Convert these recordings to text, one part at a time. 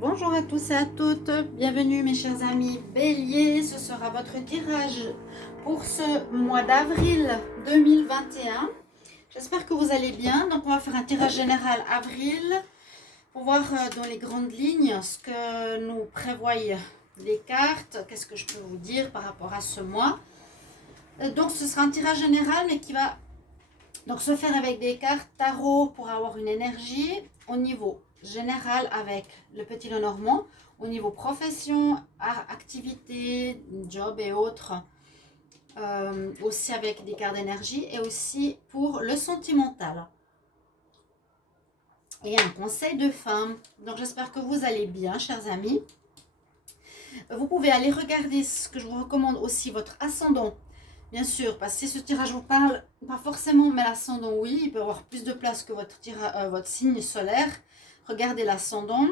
Bonjour à tous et à toutes, bienvenue mes chers amis Bélier, ce sera votre tirage pour ce mois d'avril 2021. J'espère que vous allez bien. Donc on va faire un tirage général avril pour voir dans les grandes lignes ce que nous prévoient les cartes. Qu'est-ce que je peux vous dire par rapport à ce mois. Donc ce sera un tirage général mais qui va donc se faire avec des cartes tarot pour avoir une énergie au niveau général avec le petit Lenormand, au niveau profession, activité, job et autres, aussi avec des cartes d'énergie, et aussi pour le sentimental. Et un conseil de femme. Donc j'espère que vous allez bien, chers amis. Vous pouvez aller regarder ce que je vous recommande aussi, votre ascendant. Bien sûr, parce que si ce tirage vous parle, pas forcément, mais l'ascendant, oui, il peut avoir plus de place que votre signe solaire. Regardez l'ascendant.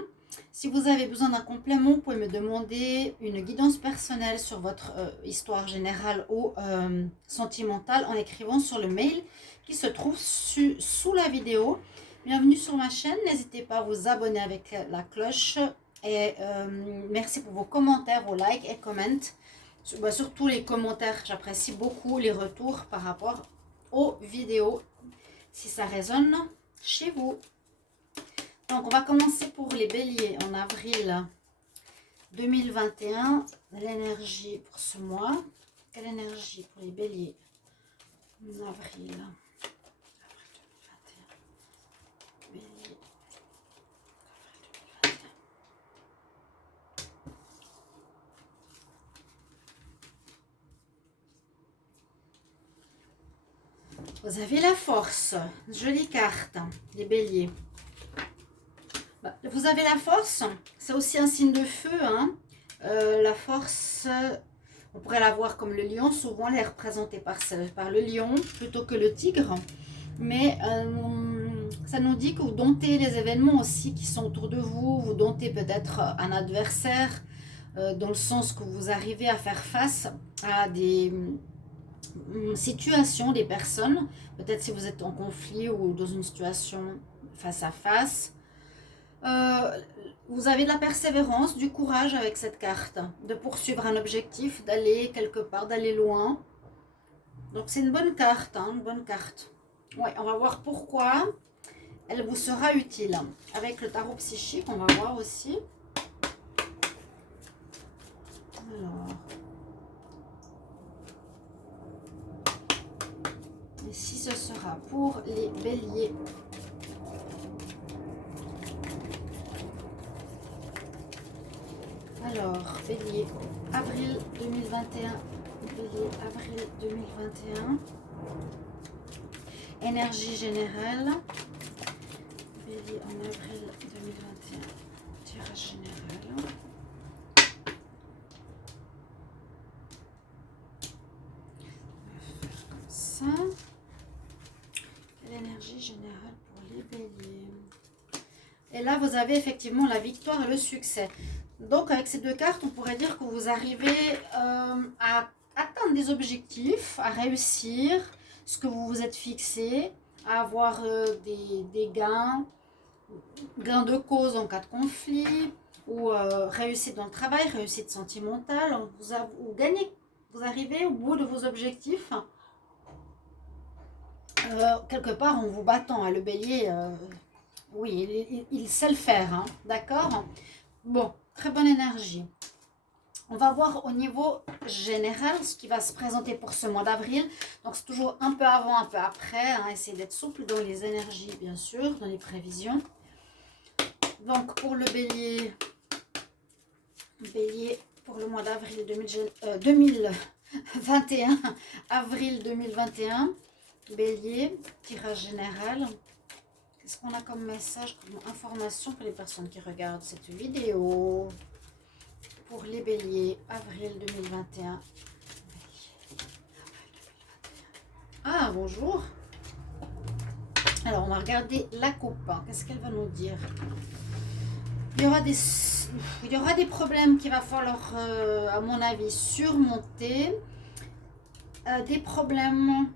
Si vous avez besoin d'un complément, vous pouvez me demander une guidance personnelle sur votre histoire générale ou sentimentale en écrivant sur le mail qui se trouve sous la vidéo. Bienvenue sur ma chaîne, n'hésitez pas à vous abonner avec la cloche. Et merci pour vos commentaires, vos likes et comments. Surtout les commentaires, j'apprécie beaucoup les retours par rapport aux vidéos, si ça résonne chez vous. Donc on va commencer pour les béliers en avril 2021. L'énergie pour ce mois. Quelle énergie pour les béliers en avril 2021. Bélier. Vous avez la force, jolie carte, les béliers. Vous avez la force, c'est aussi un signe de feu. Hein. La force, on pourrait la voir comme le lion, souvent elle est représentée par le lion plutôt que le tigre. Mais ça nous dit que vous domptez les événements aussi qui sont autour de vous, vous domptez peut-être un adversaire, dans le sens que vous arrivez à faire face à des situation des personnes, peut-être si vous êtes en conflit ou dans une situation face à face. Vous avez de la persévérance, du courage avec cette carte, de poursuivre un objectif, d'aller quelque part, d'aller loin. Donc c'est une bonne carte, hein, une bonne carte. Ouais, on va voir pourquoi elle vous sera utile. Avec le tarot psychique, on va voir aussi. Alors... Ici, ce sera pour les béliers. Alors, bélier, avril 2021. Bélier, avril 2021. Énergie générale. Bélier en avril 2021. Tirage général. On va faire comme ça. L'énergie générale pour les béliers. Et là, vous avez effectivement la victoire et le succès. Donc, avec ces deux cartes, on pourrait dire que vous arrivez à atteindre des objectifs, à réussir ce que vous vous êtes fixé, à avoir des gains de cause en cas de conflit, ou réussite dans le travail, réussite sentimentale. Vous gagnez, vous arrivez au bout de vos objectifs. Quelque part en vous battant. Hein, le bélier, oui, il sait le faire, hein, d'accord. Bon, très bonne énergie. On va voir au niveau général ce qui va se présenter pour ce mois d'avril. Donc c'est toujours un peu avant, un peu après. Hein, essayez d'être souple dans les énergies, bien sûr, dans les prévisions. Donc pour le bélier pour le mois d'avril 2021, avril 2021. Bélier, tirage général. Qu'est-ce qu'on a comme message, comme information pour les personnes qui regardent cette vidéo? Pour les béliers, avril 2021. Ah, bonjour. Alors, on va regarder la coupe. Qu'est-ce qu'elle va nous dire? Il y aura des problèmes qu'il va falloir, à mon avis, surmonter. Des problèmes...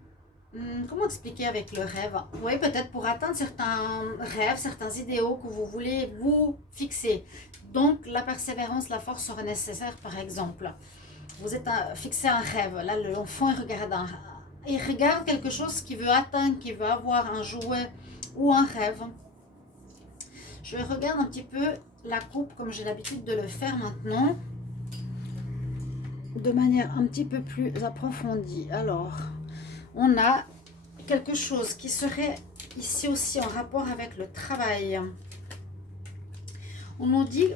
comment expliquer avec le rêve? Oui, peut-être pour atteindre certains rêves, certains idéaux que vous voulez vous fixer. Donc, la persévérance, la force serait nécessaire, par exemple. Vous êtes fixé un rêve. Là, l'enfant, il regarde quelque chose qu'il veut atteindre, qu'il veut avoir un jouet ou un rêve. Je regarde un petit peu la coupe comme j'ai l'habitude de le faire maintenant, de manière un petit peu plus approfondie. Alors, on a quelque chose qui serait ici aussi en rapport avec le travail. On nous dit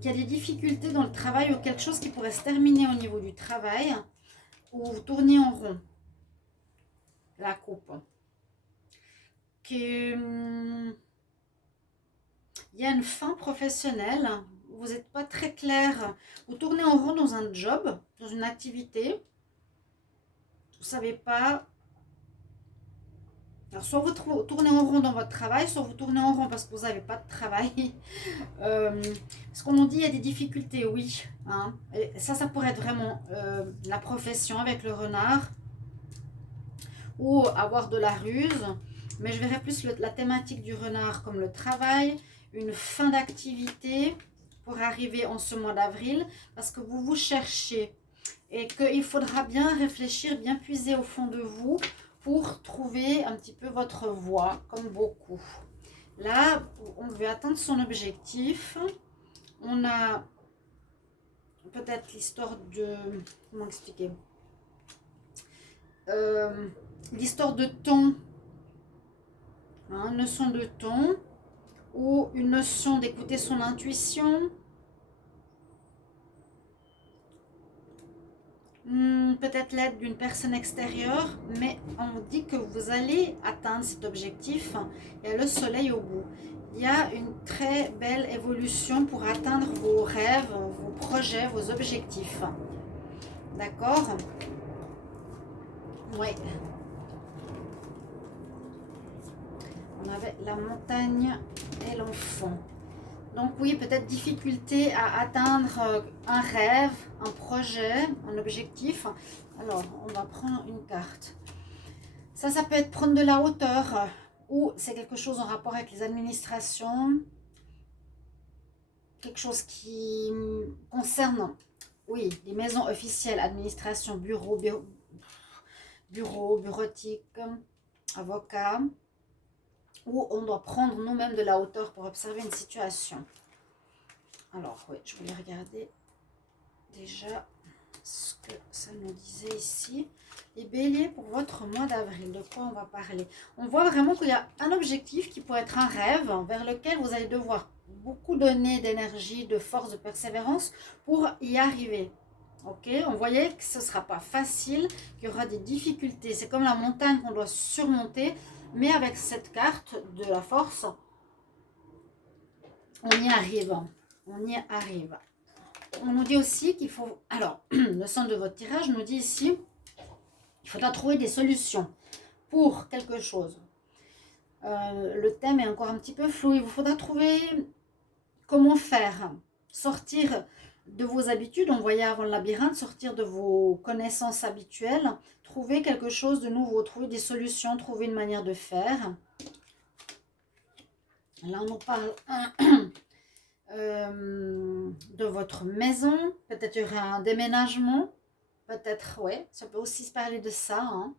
qu'il y a des difficultés dans le travail ou quelque chose qui pourrait se terminer au niveau du travail ou vous tournez en rond. La coupe. Il y a une fin professionnelle, vous n'êtes pas très clair, vous tournez en rond dans un job, dans une activité, vous ne savez pas. Alors, soit vous tournez en rond dans votre travail, soit vous tournez en rond parce que vous n'avez pas de travail. Parce qu'on nous dit qu'il y a des difficultés, oui. Hein. Et ça pourrait être vraiment la profession avec le renard ou avoir de la ruse. Mais je verrais plus la thématique du renard comme le travail, une fin d'activité pour arriver en ce mois d'avril parce que vous vous cherchez et qu'il faudra bien réfléchir, bien puiser au fond de vous pour trouver un petit peu votre voie, comme beaucoup. Là, on veut atteindre son objectif. On a peut-être l'histoire de... Comment expliquer l'histoire de ton, hein, une notion de ton, ou une notion d'écouter son intuition. Peut-être l'aide d'une personne extérieure, mais on dit que vous allez atteindre cet objectif. Il y a le soleil au bout. Il y a une très belle évolution pour atteindre vos rêves, vos projets, vos objectifs. D'accord? Oui. On avait la montagne et l'enfant. Donc oui, peut-être difficulté à atteindre un rêve, un projet, un objectif. Alors, on va prendre une carte. Ça peut être prendre de la hauteur ou c'est quelque chose en rapport avec les administrations. Quelque chose qui concerne, oui, les maisons officielles, administration, bureautique, avocat. Où on doit prendre nous-mêmes de la hauteur pour observer une situation. Alors, oui, je voulais regarder déjà ce que ça nous disait ici. Les béliers pour votre mois d'avril, de quoi on va parler? On voit vraiment qu'il y a un objectif qui pourrait être un rêve vers lequel vous allez devoir beaucoup donner d'énergie, de force, de persévérance pour y arriver. Ok, on voyait que ce ne sera pas facile, qu'il y aura des difficultés. C'est comme la montagne qu'on doit surmonter. Mais avec cette carte de la force, on y arrive. On y arrive. On nous dit aussi qu'il faut... Alors, le centre de votre tirage nous dit ici qu'il faudra trouver des solutions pour quelque chose. Le thème est encore un petit peu flou. Il vous faudra trouver comment faire. Sortir de vos habitudes. On voyait avant le labyrinthe, sortir de vos connaissances habituelles. Trouver quelque chose de nouveau. Trouver des solutions. Trouver une manière de faire. Là, on nous parle de votre maison. Peut-être il y aura un déménagement. Peut-être, ouais, ça peut aussi se parler de ça. Hein.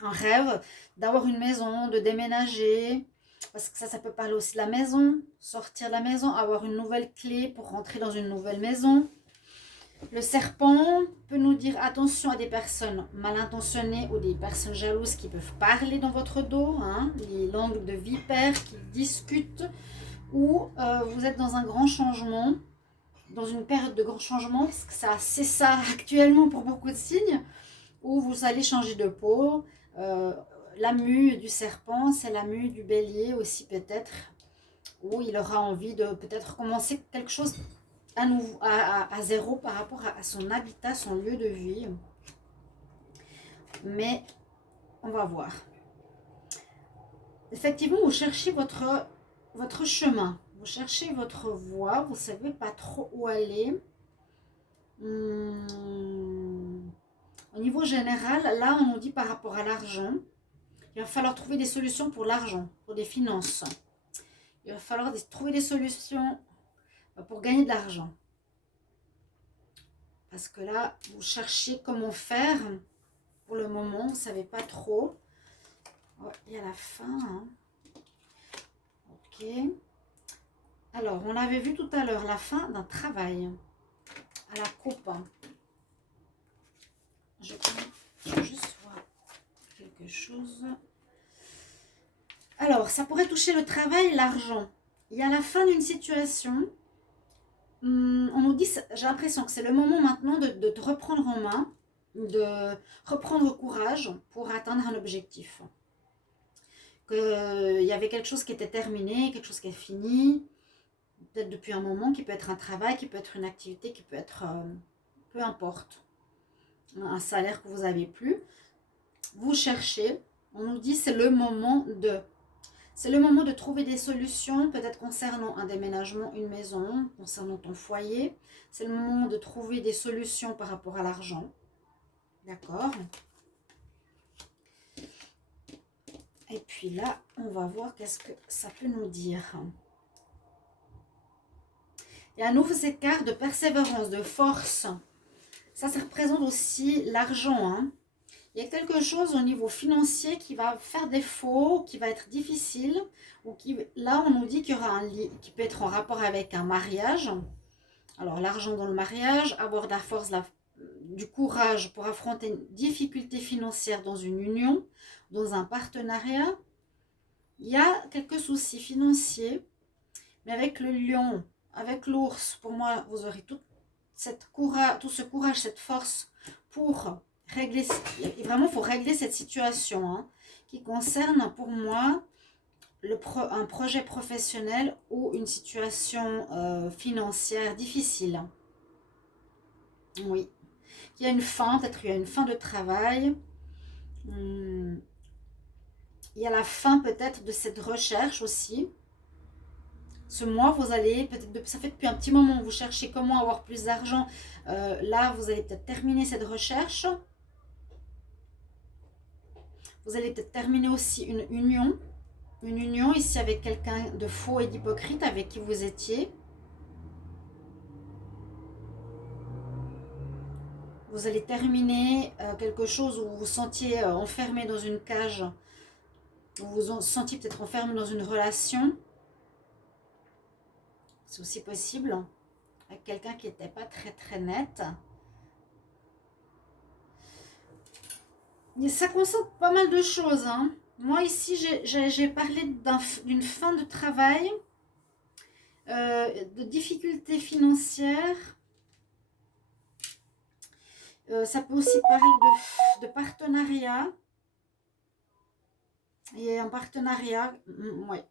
Un rêve d'avoir une maison, de déménager. Parce que ça peut parler aussi de la maison. Sortir de la maison, avoir une nouvelle clé pour rentrer dans une nouvelle maison. Le serpent peut nous dire attention à des personnes mal intentionnées ou des personnes jalouses qui peuvent parler dans votre dos, hein, les langues de vipères qui discutent, ou vous êtes dans un grand changement, dans une période de grand changement, parce que c'est ça actuellement pour beaucoup de signes, où vous allez changer de peau. La mue du serpent, c'est la mue du bélier aussi peut-être, où il aura envie de peut-être commencer quelque chose à zéro par rapport à son habitat, son lieu de vie. Mais on va voir. Effectivement, vous cherchez votre chemin. Vous cherchez votre voie. Vous ne savez pas trop où aller. Au niveau général, là, on nous dit par rapport à l'argent. Il va falloir trouver des solutions pour l'argent, pour des finances. Il va falloir trouver des solutions pour gagner de l'argent. Parce que là, vous cherchez comment faire. Pour le moment, vous ne savez pas trop. Oh, il y a la fin. Hein. Ok. Alors, on avait vu tout à l'heure la fin d'un travail. À la coupe. Je vais juste voir quelque chose. Alors, ça pourrait toucher le travail, l'argent. Il y a la fin d'une situation. On nous dit, j'ai l'impression que c'est le moment maintenant de te reprendre en main, de reprendre courage pour atteindre un objectif. Qu'il y avait quelque chose qui était terminé, quelque chose qui est fini, peut-être depuis un moment, qui peut être un travail, qui peut être une activité, qui peut être, peu importe, un salaire que vous n'avez plus. Vous cherchez, on nous dit c'est le moment de... C'est le moment de trouver des solutions, peut-être concernant un déménagement, une maison, concernant ton foyer. C'est le moment de trouver des solutions par rapport à l'argent. D'accord? Et puis là, on va voir qu'est-ce que ça peut nous dire. Il y a un nouveau écart de persévérance, de force. Ça représente aussi l'argent, hein. Il y a quelque chose au niveau financier qui va faire défaut, qui va être difficile, ou qui, là on nous dit qu'il y aura un lit qui peut être en rapport avec un mariage. Alors l'argent dans le mariage, avoir de la force, du courage pour affronter une difficulté financière dans une union, dans un partenariat. Il y a quelques soucis financiers, mais avec le lion, avec l'ours, pour moi vous aurez tout ce courage, cette force pour régler, vraiment il faut régler cette situation hein, qui concerne pour moi un projet professionnel ou une situation financière difficile. Oui, il y a une fin, peut-être il y a une fin de travail. Il y a la fin peut-être de cette recherche aussi. Ce mois, vous allez, peut-être, ça fait depuis un petit moment, vous cherchez comment avoir plus d'argent. Là, vous allez peut-être terminer cette recherche. Vous allez peut-être terminer aussi une union ici avec quelqu'un de faux et d'hypocrite avec qui vous étiez. Vous allez terminer quelque chose où vous vous sentiez enfermé dans une cage, où vous vous sentiez peut-être enfermé dans une relation. C'est aussi possible, avec quelqu'un qui n'était pas très très net. Et ça concerne pas mal de choses. Hein. Moi ici, j'ai parlé d'une fin de travail, de difficultés financières. Ça peut aussi parler de partenariat. Il y a un partenariat, ouais.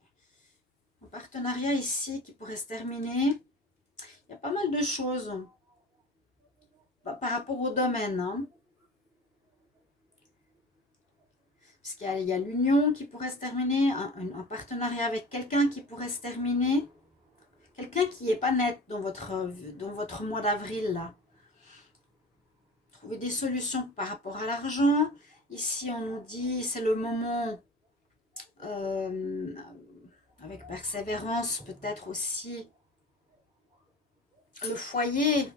Un partenariat ici qui pourrait se terminer. Il y a pas mal de choses par rapport au domaine. Hein. Parce qu'il y a l'union qui pourrait se terminer, un partenariat avec quelqu'un qui pourrait se terminer. Quelqu'un qui n'est pas net dans votre mois d'avril là. Trouver des solutions par rapport à l'argent. Ici, on nous dit c'est le moment, avec persévérance, peut-être aussi le foyer.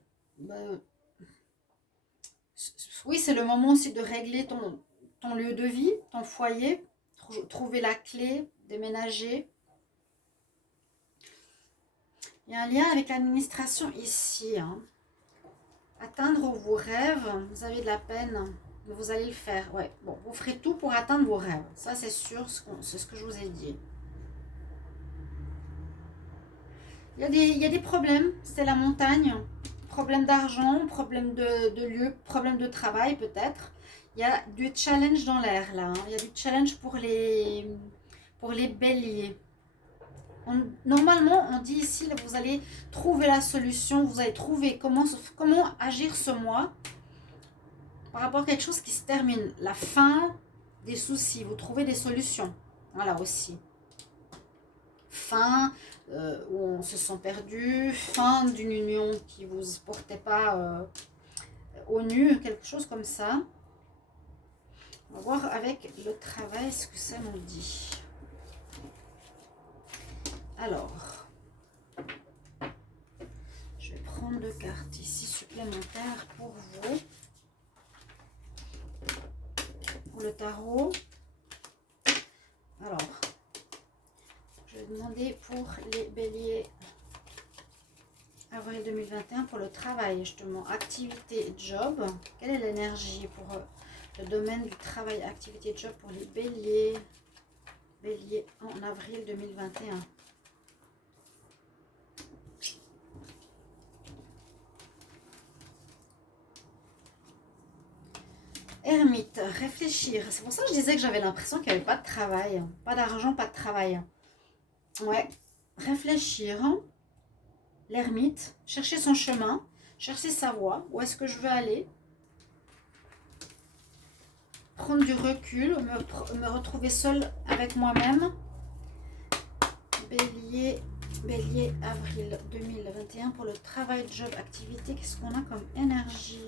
Oui, c'est le moment aussi de régler ton lieu de vie, ton foyer, trouver la clé, déménager. Il y a un lien avec l'administration ici. Hein. Atteindre vos rêves, vous avez de la peine, mais vous allez le faire. Ouais. Bon, vous ferez tout pour atteindre vos rêves. Ça, c'est sûr, c'est ce que je vous ai dit. Il y a des problèmes, c'est la montagne. Problème d'argent, problème de lieu, problème de travail peut-être. Il y a du challenge dans l'air là. Hein. Il y a du challenge pour les béliers. Normalement, on dit ici, là, vous allez trouver la solution, vous allez trouver comment agir ce mois par rapport à quelque chose qui se termine. La fin des soucis, vous trouvez des solutions. Voilà aussi. Fin où on se sent perdu, fin d'une union qui ne vous portait pas au nu, quelque chose comme ça. On va voir avec le travail ce que ça nous dit. Alors, je vais prendre 2 cartes ici supplémentaires pour vous. Pour le tarot. Alors, je vais demander pour les béliers avril 2021 pour le travail, justement, activité, job. Quelle est l'énergie pour le domaine du travail, activité, job pour les béliers? Bélier en avril 2021. Ermite, réfléchir. C'est pour ça que je disais que j'avais l'impression qu'il n'y avait pas de travail. Pas d'argent, pas de travail. Ouais, réfléchir. L'ermite, chercher son chemin, chercher sa voie. Où est-ce que je veux aller? Prendre du recul, me retrouver seule avec moi-même. Bélier, Bélier, avril 2021 pour le travail, job, activité. Qu'est-ce qu'on a comme énergie?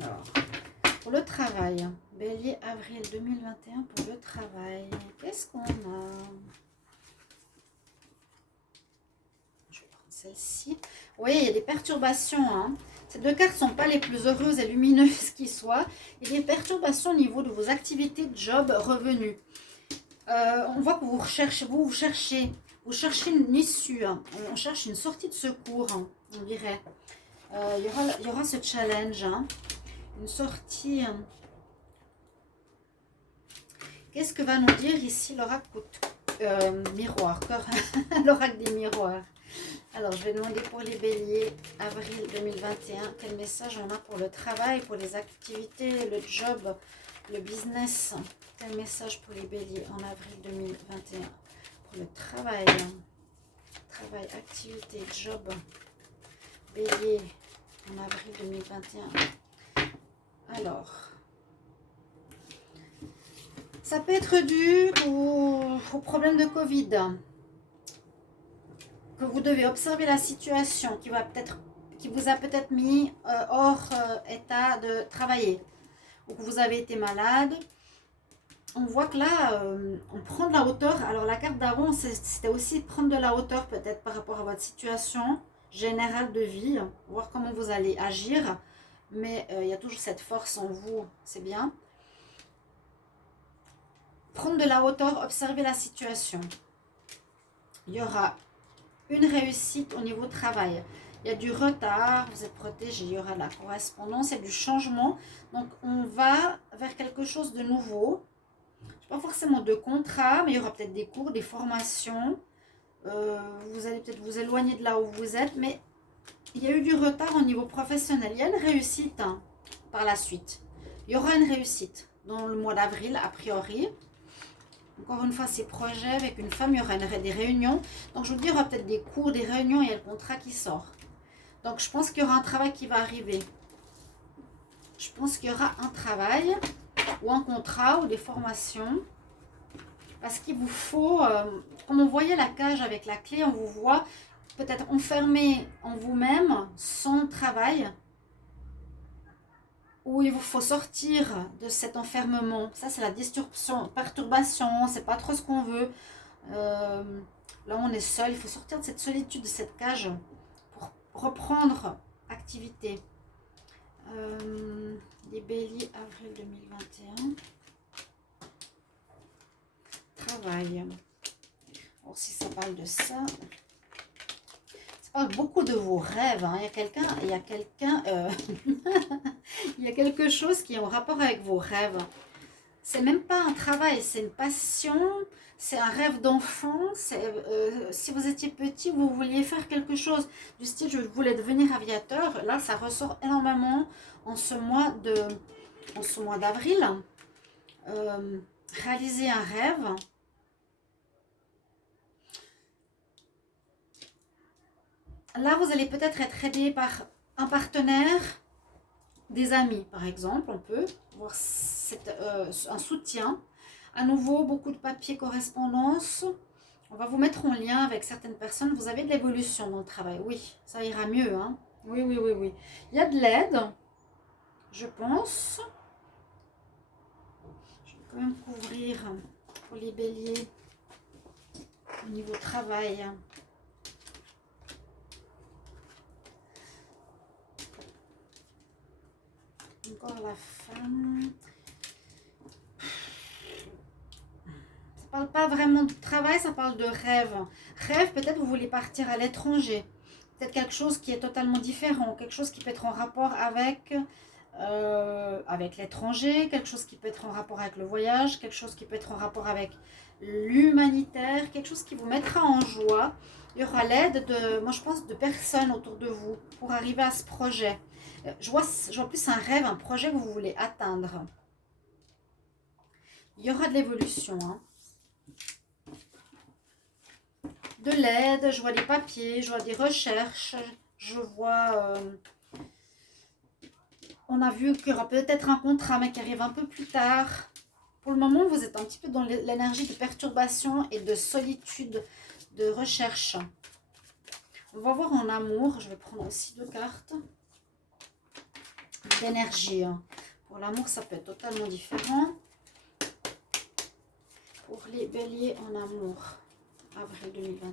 Alors, pour le travail, Bélier, avril 2021 pour le travail. Qu'est-ce qu'on a? Je vais prendre celle-ci. Oui, il y a des perturbations. Hein. Ces 2 cartes ne sont pas les plus heureuses et lumineuses qui soient. Il y a des perturbations au niveau de vos activités, job, revenus. On voit que vous cherchez une issue. Hein. On cherche une sortie de secours, hein, on dirait. Il y aura ce challenge. Hein. Une sortie. Qu'est-ce que va nous dire ici l'oracle miroir, l'oracle des miroirs? Alors, je vais demander pour les béliers, avril 2021, quel message on a pour le travail, pour les activités, le job, le business. Quel message pour les béliers en avril 2021 pour le travail, travail, activité, job, bélier en avril 2021. Alors, ça peut être dû au problème de Covid, que vous devez observer la situation qui vous a peut-être mis hors état de travailler, ou que vous avez été malade. On voit que là, on prend de la hauteur. Alors la carte d'avant, c'était aussi prendre de la hauteur peut-être par rapport à votre situation générale de vie, voir comment vous allez agir. Mais il y a toujours cette force en vous, c'est bien. Prendre de la hauteur, observer la situation. Il y aura une réussite au niveau travail. Il y a du retard, vous êtes protégé, il y aura de la correspondance, il y a du changement. Donc on va vers quelque chose de nouveau. Pas forcément de contrat, mais il y aura peut-être des cours, des formations. Vous allez peut-être vous éloigner de là où vous êtes, mais il y a eu du retard au niveau professionnel. Il y a une réussite hein, par la suite. Il y aura une réussite dans le mois d'avril, a priori. Encore une fois, ces projets avec une femme, il y aura des réunions. Donc, je vous dis, il y aura peut-être des cours, des réunions, il y a le contrat qui sort. Donc, je pense qu'il y aura un travail qui va arriver. Je pense qu'il y aura un travail ou un contrat ou des formations. Parce qu'il vous faut, comme on voyait la cage avec la clé, on vous voit peut-être enfermé en vous-même, sans travail. Où il vous faut sortir de cet enfermement. Ça, c'est la distorsion, perturbation, c'est pas trop ce qu'on veut. Là, on est seul. Il faut sortir de cette solitude, de cette cage pour reprendre activité. Les béliers, avril 2021. Travail. Alors, si ça parle de ça, ça parle beaucoup de vos rêves. Hein. Il y a il y a quelque chose qui est en rapport avec vos rêves. C'est même pas un travail, c'est une passion, c'est un rêve d'enfant. Si vous étiez petit, vous vouliez faire quelque chose du style je voulais devenir aviateur. Là, ça ressort énormément en ce mois d'avril. Réaliser un rêve. Là, vous allez peut-être être aidé par un partenaire des amis, par exemple, on peut voir un soutien. À nouveau, beaucoup de papier correspondance. On va vous mettre en lien avec certaines personnes. Vous avez de l'évolution dans le travail. Oui, ça ira mieux. Hein. Oui, oui, oui, oui. Il y a de l'aide, je pense. Je vais quand même couvrir pour les béliers au niveau travail. Encore la femme. Ça parle pas vraiment de travail, ça parle de rêve. Rêve, peut-être vous voulez partir à l'étranger. Peut-être quelque chose qui est totalement différent. Quelque chose qui peut être en rapport avec l'étranger. Quelque chose qui peut être en rapport avec le voyage. Quelque chose qui peut être en rapport avec l'humanitaire. Quelque chose qui vous mettra en joie. Il y aura l'aide de, moi je pense, de personnes autour de vous pour arriver à ce projet. Je vois plus un rêve, un projet que vous voulez atteindre. Il y aura de l'évolution. Hein. De l'aide, je vois des papiers, je vois des recherches, je vois... on a vu qu'il y aura peut-être un contrat, mais qui arrive un peu plus tard. Pour le moment, vous êtes un petit peu dans l'énergie de perturbation et de solitude, de recherche. On va voir en amour, je vais prendre aussi 2 cartes d'énergie. Pour l'amour, ça peut être totalement différent. Pour les béliers en amour, avril 2021.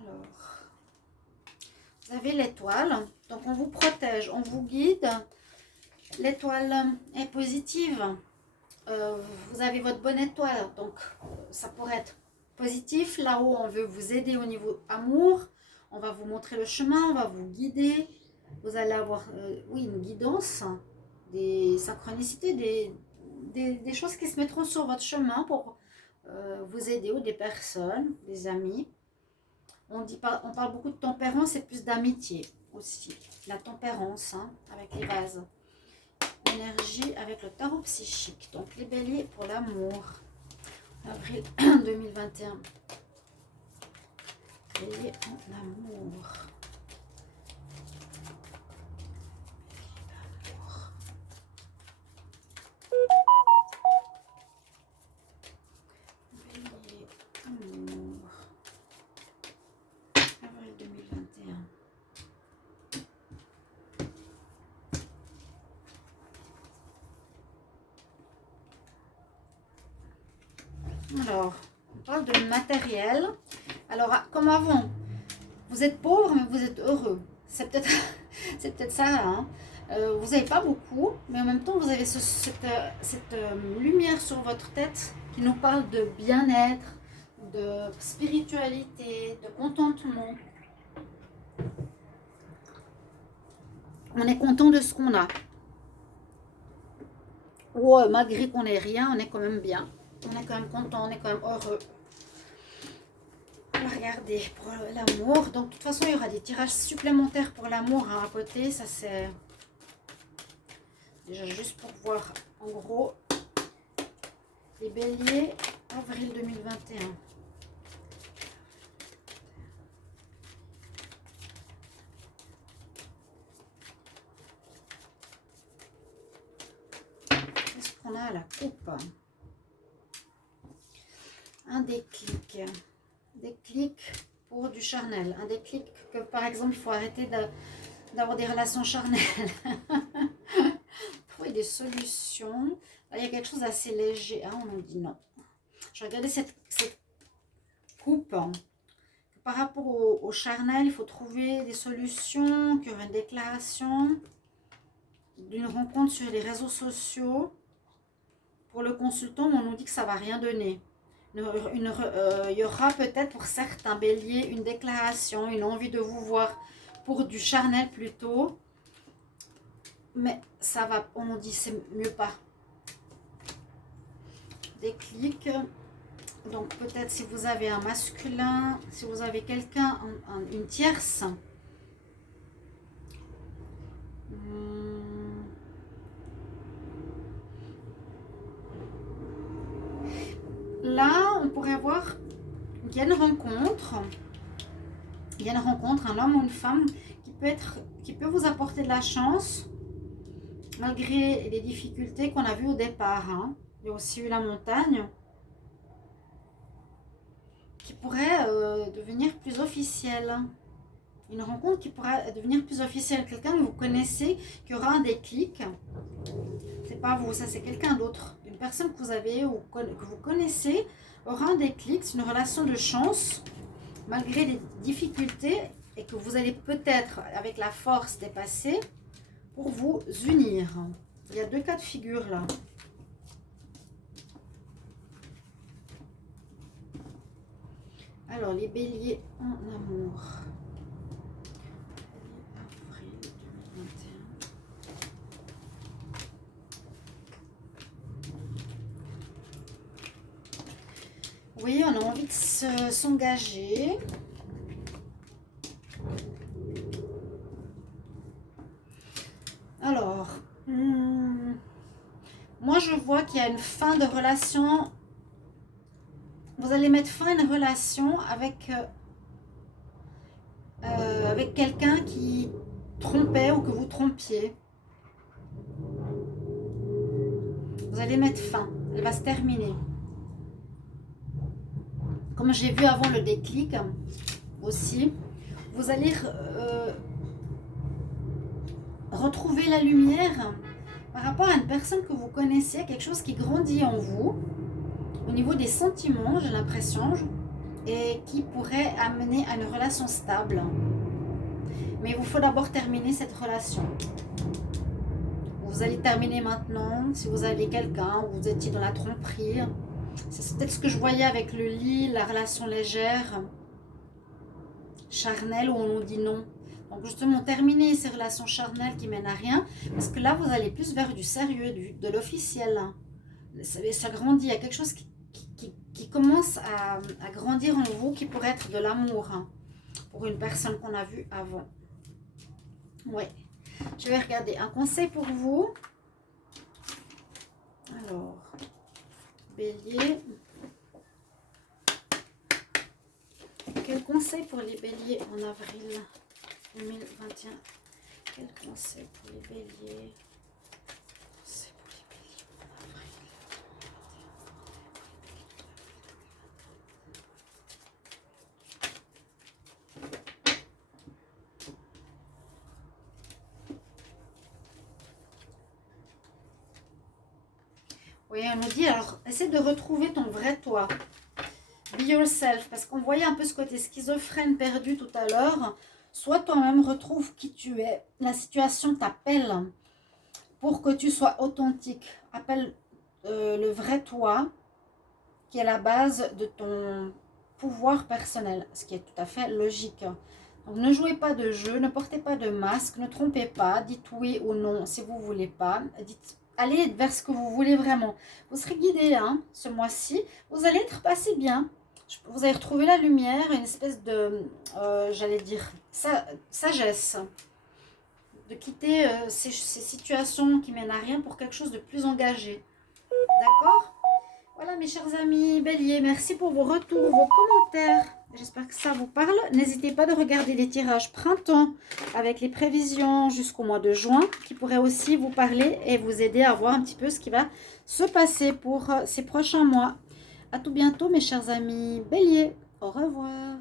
Alors, vous avez l'étoile, donc on vous protège, on vous guide. L'étoile est positive. Vous avez votre bonne étoile, donc ça pourrait être positif. Là-haut, on veut vous aider au niveau amour. On va vous montrer le chemin, on va vous guider. Vous allez avoir, oui, une guidance, des synchronicités, des choses qui se mettront sur votre chemin pour vous aider, ou des personnes, des amis. On parle beaucoup de tempérance et plus d'amitié aussi. La tempérance, hein, avec les vases. Énergie avec le tarot psychique. Donc les béliers pour l'amour. Avril 2021. Béliers en amour. Béliers, amour. Avril 2021. Alors, on parle de matériel. Alors, comme avant, vous êtes pauvre, mais vous êtes heureux. C'est peut-être ça, hein. Vous n'avez pas beaucoup, mais en même temps, vous avez cette lumière sur votre tête qui nous parle de bien-être, de spiritualité, de contentement. On est content de ce qu'on a. Ou malgré qu'on n'ait rien, on est quand même bien. On est quand même content, on est quand même heureux. On va regarder pour l'amour. Donc, de toute façon, il y aura des tirages supplémentaires pour l'amour, hein, à côté. Ça, c'est déjà juste pour voir, en gros, les béliers, avril 2021. Qu'est-ce qu'on a à la coupe? Un déclic. Déclic pour du charnel. Un déclic que, par exemple, il faut arrêter d'avoir des relations charnelles. Trouver des solutions. Là, il y a quelque chose d'assez léger. Hein, on nous dit non. Je vais regarder cette coupe. Par rapport au charnel, il faut trouver des solutions, qu'il y aura une déclaration d'une rencontre sur les réseaux sociaux. Pour le consultant, on nous dit que ça ne va rien donner. Il y aura peut-être pour certains béliers une déclaration, une envie de vous voir pour du charnel plutôt. Mais ça va, on nous dit c'est mieux pas. Déclic. Donc peut-être si vous avez un masculin, si vous avez quelqu'un, une tierce. voir qu'il y a une rencontre. Il y a une rencontre, un homme ou une femme qui peut vous apporter de la chance malgré les difficultés qu'on a vues au départ. Hein. Il y a aussi eu la montagne qui pourrait devenir plus officielle. Une rencontre qui pourrait devenir plus officielle. Quelqu'un que vous connaissez, qui aura un déclic. C'est pas vous, ça c'est quelqu'un d'autre. Une personne que vous avez ou que vous connaissez aura un déclic. C'est une relation de chance, malgré les difficultés, et que vous allez peut-être, avec la force, dépasser pour vous unir. Il y a deux cas de figure là. Alors, les béliers en amour. Avril 2021. Oui, on a envie de s'engager. Alors, moi je vois qu'il y a une fin de relation. Vous allez mettre fin à une relation avec quelqu'un qui trompait ou que vous trompiez. Vous allez mettre fin. Elle va se terminer. Comme j'ai vu avant le déclic aussi, vous allez retrouver la lumière par rapport à une personne que vous connaissez, quelque chose qui grandit en vous, au niveau des sentiments, j'ai l'impression, et qui pourrait amener à une relation stable. Mais il vous faut d'abord terminer cette relation. Vous allez terminer maintenant, si vous avez quelqu'un, ou vous étiez dans la tromperie. C'est peut-être ce que je voyais avec le lit, la relation légère, charnelle, où on nous dit non. Donc justement, terminer ces relations charnelles qui mènent à rien, parce que là, vous allez plus vers du sérieux, de l'officiel. Ça grandit, il y a quelque chose qui commence à grandir en vous, qui pourrait être de l'amour, hein, pour une personne qu'on a vue avant. Oui, je vais regarder un conseil pour vous. Alors, bélier. Quel conseil pour les béliers en avril 2021? Quel conseil pour les béliers? Conseil pour les béliers en avril 2021. Oui, on nous dit, alors, essaie de retrouver ton vrai toi. Be yourself, parce qu'on voyait un peu ce côté schizophrène perdu tout à l'heure. Sois toi-même, retrouve qui tu es. La situation t'appelle pour que tu sois authentique. Appelle le vrai toi, qui est la base de ton pouvoir personnel, ce qui est tout à fait logique. Donc, ne jouez pas de jeu, ne portez pas de masque, ne trompez pas, dites oui ou non si vous ne voulez pas. Allez vers ce que vous voulez vraiment. Vous serez guidé hein, ce mois-ci. Vous allez être passé bien. Vous allez retrouver la lumière, une espèce de, j'allais dire, sagesse. De quitter ces situations qui mènent à rien pour quelque chose de plus engagé. D'accord? Voilà mes chers amis béliers, merci pour vos retours, vos commentaires. J'espère que ça vous parle. N'hésitez pas de regarder les tirages printemps avec les prévisions jusqu'au mois de juin qui pourraient aussi vous parler et vous aider à voir un petit peu ce qui va se passer pour ces prochains mois. À tout bientôt mes chers amis béliers. Au revoir.